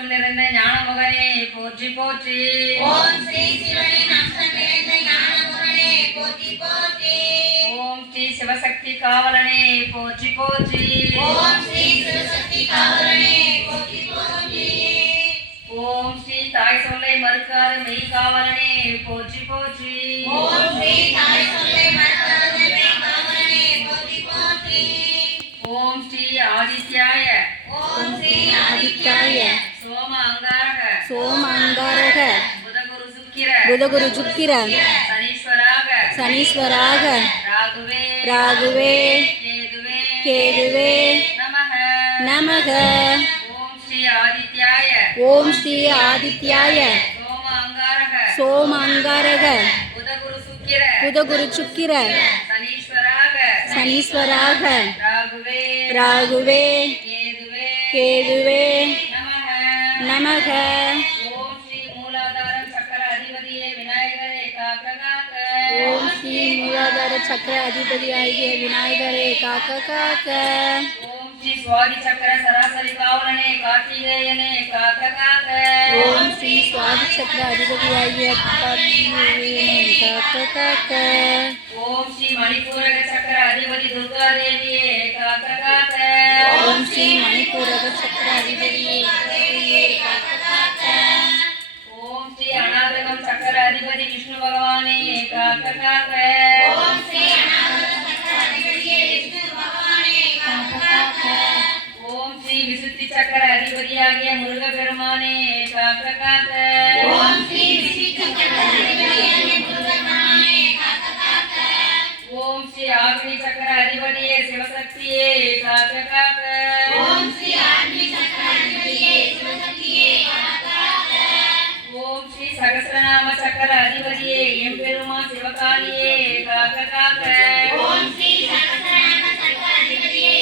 அம்சம் நிறைந்த ஞானமுகனே போற்றி போற்றி. ஓம் ஸ்ரீ சிவனின் அம்சம் நிறைந்த ஞானமுகனே போற்றி போற்றி. ஓம் ஸ்ரீ சிவசக்தி காவலனே போற்றி போற்றி. ஓம் ஸ்ரீ சிவசக்தி காவலனே போற்றி போற்றி. ஓம் ஸ்ரீ தாய் சொல்லை மறுக்காத மெய் காவலனே போற்றி போற்றி. ஓம் ஸ்ரீ தாய் சொல்லை மறுக்காத மெய் காவலனே போற்றி போற்றி. ஓம் ஸ்ரீ ஆதித்யாய ஓம் ஸ்ரீ ஆதித்யாய சோம அங்காரக சோம அங்காரக புதகுரு சுக்கிர புதகுரு சுக்கிர சனீஸ்வராக சனீஸ்வராக ராகுவே ராகுவே கேதுவே கேதுவே நமக நமக. ஓம் ஸ்ரீ ஆதித்யாய ஓம் ஸ்ரீ ஆதித்யாய சோம அங்காரக சோம அங்காரக புதகுரு சுக்கிர புதகுரு சுக்கிர சனீஸ்வராக சனீஸ்வராக ராகுவே ராகுவே கேதுவே கேதுவே நமக நமக. ஓம் ஸ்ரீ மூலாதாரம் சக்கர அதிபதியே விநாயகரே காக்க காக்க. ஓம் ஸ்ரீ மூலாதார சக்கர அதிபதியாகிய விநாயகரே காக்க காக்க. ஓம் ஸ்ரீ சுவாதி சக்கர சராசரி காவலனே கார்த்திகேயனே காக்க காக்க. ஓம் ஸ்ரீ சுவாதி சக்கர அதிபதியாகிய கார்த்திகேயனே காக்க காக்க. ஓம் ஸ்ரீ மணிப்பூரக சக்கர அதிபதி துர்கா தேவியே காக்க காக்க. ஓம் ஸ்ரீ மணிப்பூரக சக்கர அதிபதியே காக்க காக்க. ஓம் ஸ்ரீ அநாதகம் சக்கர அதிபதி விஷ்ணு பகவானே காக்க காக்க. ஓம் ஸ்ரீ அநாதகம் சக்கர அதிபதியே விஷ்ணு பகவானே காக்க காக்க. ஓம் ஸ்ரீ விசுத்தி சக்கர அதிபதியாகிய முருக பெருமானே காக்க காக்க. ஓம் ஸ்ரீ விசிஷ்ட சக்கர அதிபதியாகிய முருகப்பெருமானே காக்க காக்க. ஓம் ஸ்ரீ ஆக்னி சக்கர அதிபதியே சிவசக்தியே காக்க காக்க. ஓம் ஸ்ரீ ஆக்னி சக்கர அதிபதியே சிவசக்தியே காக்க காக்க. ஓம் ஸ்ரீ சகஸ்ரநாம சக்கர அதிபதியே எம்பெருமான் சிவகாலியே காக்க காக்க.